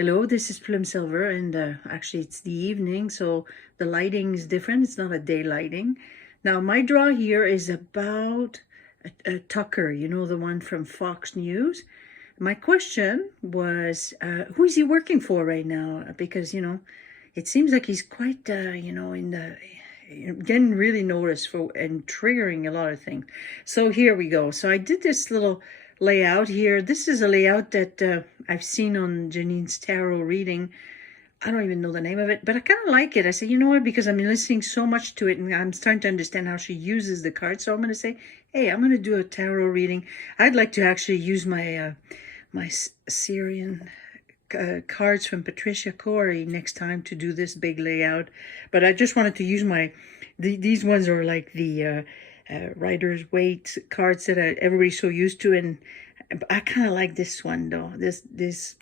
Hello, this is Plum Silver, and actually it's the evening, so the lighting is different. It's not a day lighting. Now, my draw here is about Tucker, the one from Fox News. My question was, who is he working for right now? Because, it seems like he's quite, in the getting really noticed for and triggering a lot of things. So here we go. So I did this little layout here. This is a layout that I've seen on Janine's tarot reading. I don't even know the name of it, but I kind of like it. I said, you know what, because I'm listening so much to it and I'm starting to understand how she uses the cards. So I'm going to say, hey, I'm going to do a tarot reading. I'd like to actually use my Syrian cards from Patricia Corey next time to do this big layout. But I just wanted to use these ones are like the Rider's Waite cards that everybody's so used to. And I kind of like this one though, this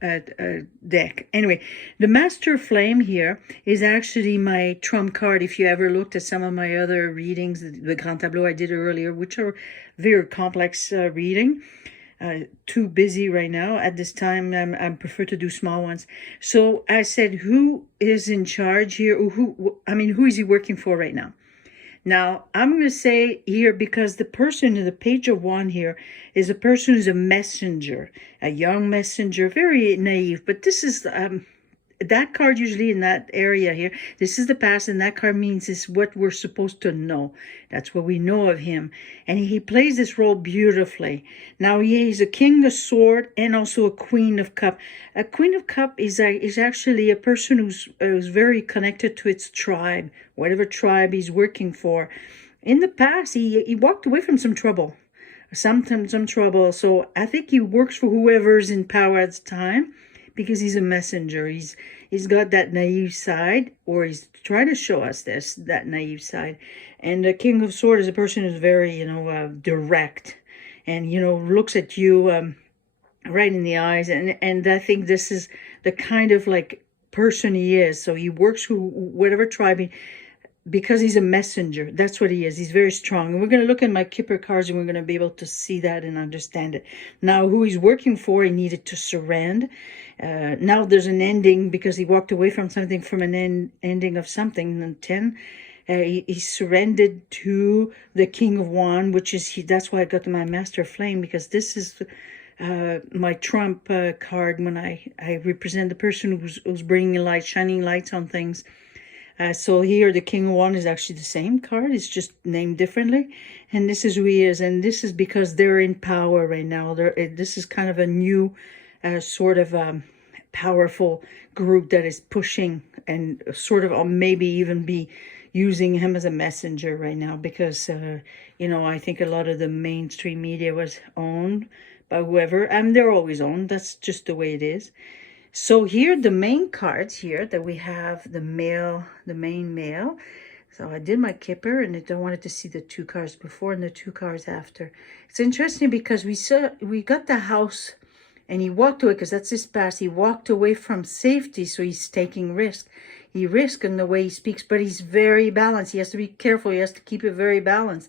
deck. Anyway, the Master Flame here is actually my trump card. If you ever looked at some of my other readings, the Grand Tableau I did earlier, which are very complex reading. Too busy right now at this time. I prefer to do small ones. So I said, who is in charge here? Who is he working for right now? Now, I'm going to say here, because the person in the Page of Wands here is a person who's a messenger, a young messenger, very naive. But this is that card usually in that area here. This is the past, and that card means it's what we're supposed to know. That's what we know of him. And he plays this role beautifully. Now, he's a king of sword and also a queen of cup. A queen of cup is actually a person who's very connected to its tribe, whatever tribe he's working for. In the past, he walked away from some trouble. Sometimes some trouble. So I think he works for whoever's in power at the time, because he's a messenger. He's got that naive side, or he's trying to show us that naive side. And the King of Swords is a person who's very, direct, and looks at you right in the eyes. And I think this is the kind of like person he is. So he works for whatever tribe because he's a messenger. That's what he is. He's very strong. And we're going to look at my Kipper cards, and we're going to be able to see that and understand it. Now, who he's working for, he needed to surrender. Now there's an ending, because he walked away from something, from an ending of something. And 10, he surrendered to the King of Wands, which is, that's why I got my Master Flame, because this is my trump card when I represent the person who's bringing light, shining lights on things. So here the King of Wands is actually the same card. It's just named differently. And this is who he is. And this is because they're in power right now. This is kind of a new sort of powerful group that is pushing and sort of maybe even be using him as a messenger right now. Because, I think a lot of the mainstream media was owned by whoever. They're always owned. That's just the way it is. So here, the main cards here that we have, the main male. So I did my Kipper, and I wanted to see the two cards before and the two cards after. It's interesting because we got the house, and he walked away, because that's his past. He walked away from safety, so he's taking risk. He risks in the way he speaks, but he's very balanced. He has to be careful. He has to keep it very balanced.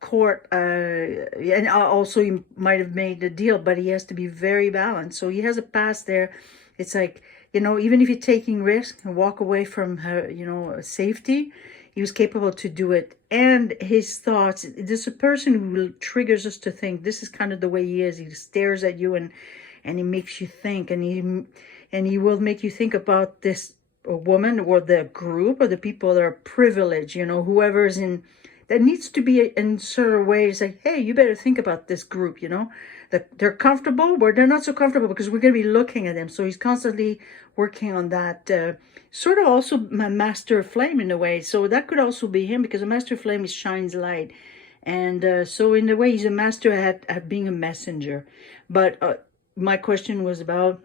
Court, and also he might have made a deal, but he has to be very balanced. So he has a past there. It's like, even if you're taking risk and walk away from her, safety, he was capable to do it. And his thoughts, this is a person who triggers us to think. This is kind of the way he is. He stares at you and he makes you think, and he will make you think about this woman or the group or the people that are privileged, whoever's in, that needs to be in sort of ways like, hey, you better think about this group, that they're comfortable, or they're not so comfortable, because we're going to be looking at them. So he's constantly working on that. Sort of also my Master Flame in a way. So that could also be him, because a Master Flame shines light. And so in a way, he's a master at being a messenger. But my question was about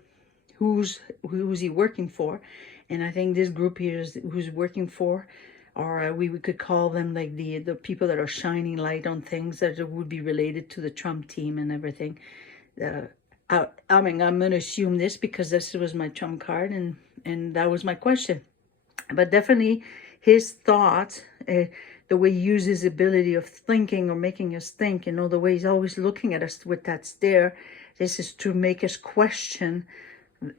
who's he working for. And I think this group here is who's working for, or we could call them like the people that are shining light on things that would be related to the Trump team and everything. I'm going to assume this because this was my Trump card, and that was my question. But definitely his thoughts, the way he uses his ability of thinking or making us think, the way he's always looking at us with that stare, this is to make us question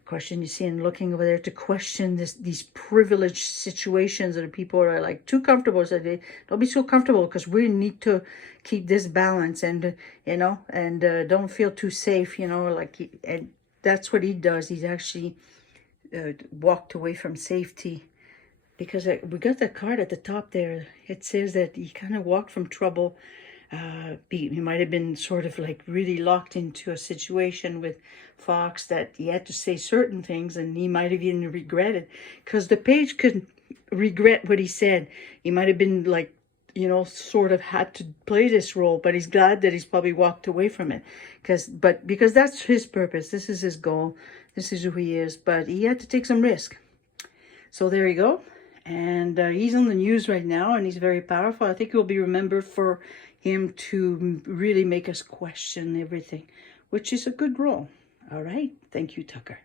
Question, you see, and looking over there to question these privileged situations that people are like too comfortable. So they don't be so comfortable, because we need to keep this balance, and and don't feel too safe, like and that's what he does. He's actually walked away from safety, because we got that card at the top there. It says that he kind of walked from trouble. He might have been sort of like really locked into a situation with Fox that he had to say certain things, and he might have even regretted, because the page could regret what he said. He might have been like, sort of had to play this role, but he's glad that he's probably walked away from it, because that's his purpose. This is his goal. This is who he is, but he had to take some risk. So there you go. And he's on the news right now, and he's very powerful. I think he'll be remembered for him to really make us question everything, which is a good role. All right. Thank you, Tucker.